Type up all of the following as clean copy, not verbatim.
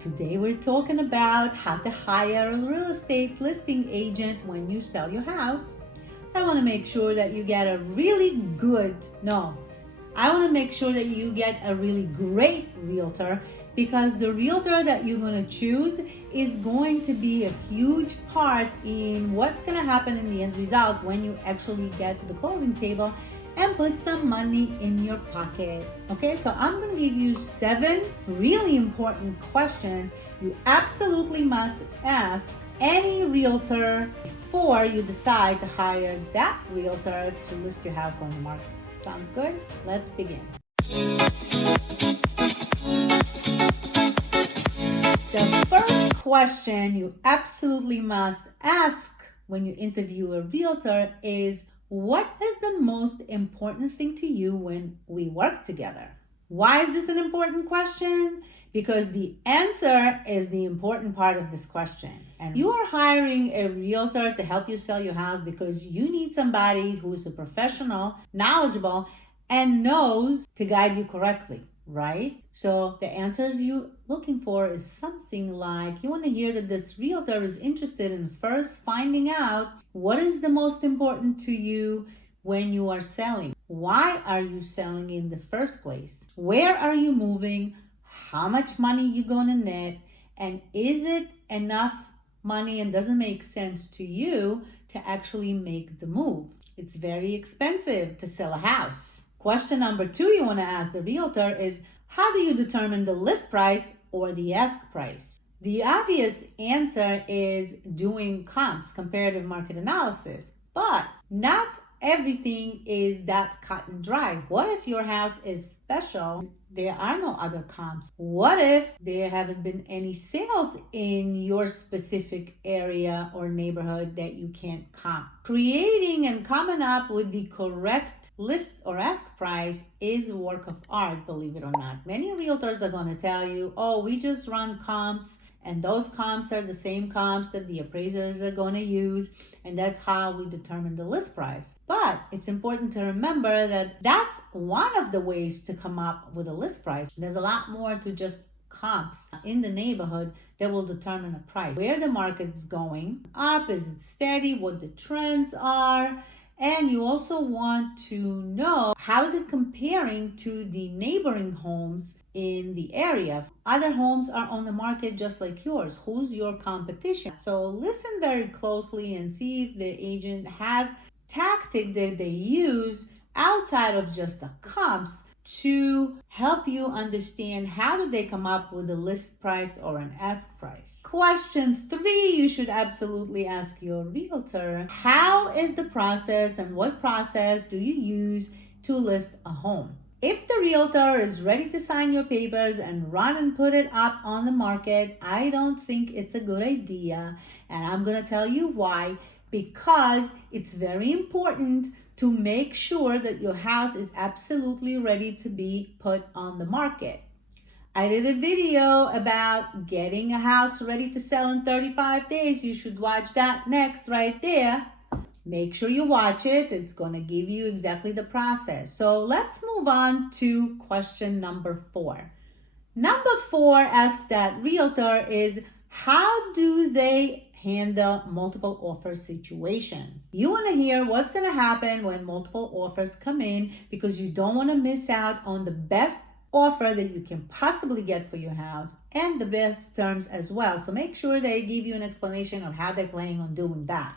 Today we're talking about how to hire a real estate listing agent when you sell your house. I want to make sure that you get a really good, no, I want to make sure that you get a really great realtor, because the realtor that you're going to choose is going to be a huge part in what's going to happen in the end result when you actually get to the closing table and put some money in your pocket. Okay, so I'm going to give you 7 really important questions you absolutely must ask any realtor before you decide to hire that realtor to list your house on the market. Sounds good? Let's begin. The first question you absolutely must ask when you interview a realtor is, what is the most important thing to you when we work together? Why is this an important question? Because the answer is the important part of this question. And you are hiring a realtor to help you sell your house because you need somebody who's a professional, knowledgeable, and knows to guide you correctly, right? So the answers you're looking for is something like, you want to hear that this realtor is interested in first finding out what is the most important to you when you are selling. Why are you selling in the first place? Where are you moving? How much money you gonna net? And is it enough money and doesn't make sense to you to actually make the move? It's very expensive to sell a house. Question number 2 you want to ask the realtor is, how do you determine the list price or the ask price? The obvious answer is doing comps, comparative market analysis, but not everything is that cut and dry. What if your house is special? There are no other comps. What if there haven't been any sales in your specific area or neighborhood that you can't comp? Creating and coming up with the correct list or ask price is a work of art, believe it or not. Many realtors are going to tell you, oh, we just run comps, and those comps are the same comps that the appraisers are going to use, and that's how we determine the list price. But it's important to remember that that's one of the ways to come up with a list price. There's a lot more to just comps in the neighborhood that will determine a price. Where the market's going up, is it steady, what the trends are, and you also want to know how is it comparing to the neighboring homes in the area. Other homes are on the market just like yours. Who's your competition? So listen very closely and see if the agent has tactic that they use outside of just the comps to help you understand how do they come up with a list price or an ask price. Question 3 you should absolutely ask your realtor, how is the process and what process do you use to list a home? If the realtor is ready to sign your papers and run and put it up on the market, I don't think it's a good idea, and I'm going to tell you why. Because it's very important to make sure that your house is absolutely ready to be put on the market. I did a video about getting a house ready to sell in 35 days. You should watch that next right there. Make sure you watch it. It's going to give you exactly the process. So let's move on to question number 4. Number 4 asks that realtor is, how do they handle multiple offer situations? You want to hear what's going to happen when multiple offers come in, because you don't want to miss out on the best offer that you can possibly get for your house and the best terms as well. So make sure they give you an explanation of how they're planning on doing that.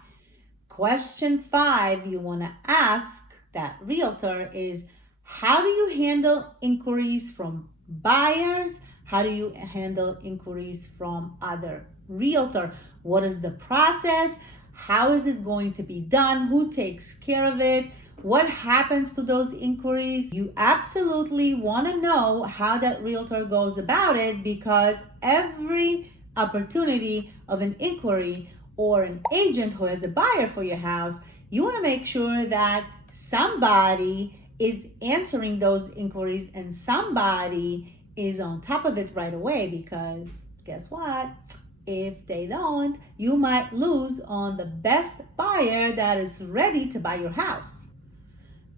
Question 5 you want to ask that realtor is, how do you handle inquiries from buyers? How do you handle inquiries from other realtor? What is the process? How is it going to be done? Who takes care of it? What happens to those inquiries? You absolutely want to know how that realtor goes about it, because every opportunity of an inquiry or an agent who has a buyer for your house, you want to make sure that somebody is answering those inquiries and somebody is on top of it right away, because guess what? If they don't, you might lose on the best buyer that is ready to buy your house.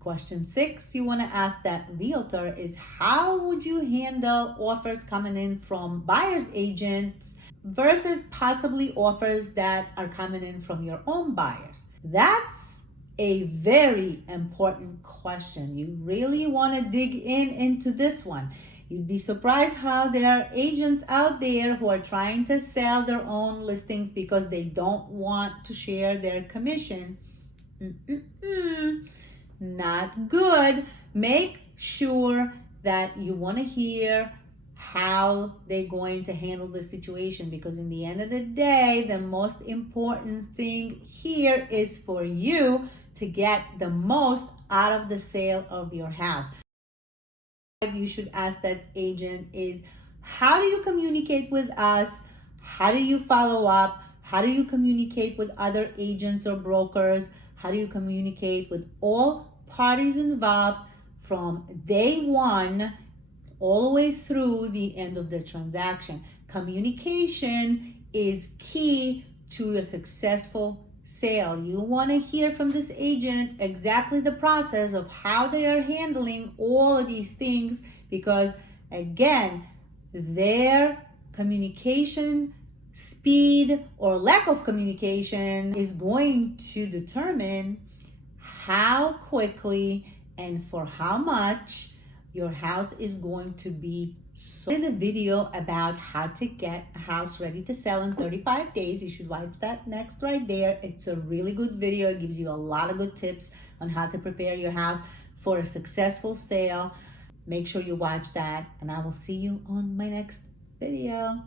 Question 6 you want to ask that realtor is, how would you handle offers coming in from buyer's agents versus possibly offers that are coming in from your own buyers? That's a very important question. You really want to dig into this one. You'd be surprised how there are agents out there who are trying to sell their own listings because they don't want to share their commission. Not good. Make sure that you want to hear how they're going to handle the situation, because in the end of the day, the most important thing here is for you to get the most out of the sale of your house. You should ask that agent is, how do you communicate with us? How do you follow up? How do you communicate with other agents or brokers? How do you communicate with all parties involved from day one all the way through the end of the transaction? Communication is key to a successful sale. You want to hear from this agent exactly the process of how they are handling all of these things, because again, their communication speed or lack of communication is going to determine how quickly and for how much your house is going to be sold. I did a video about how to get a house ready to sell in 35 days. You should watch that next right there. It's a really good video. It gives you a lot of good tips on how to prepare your house for a successful sale. Make sure you watch that, and I will see you on my next video.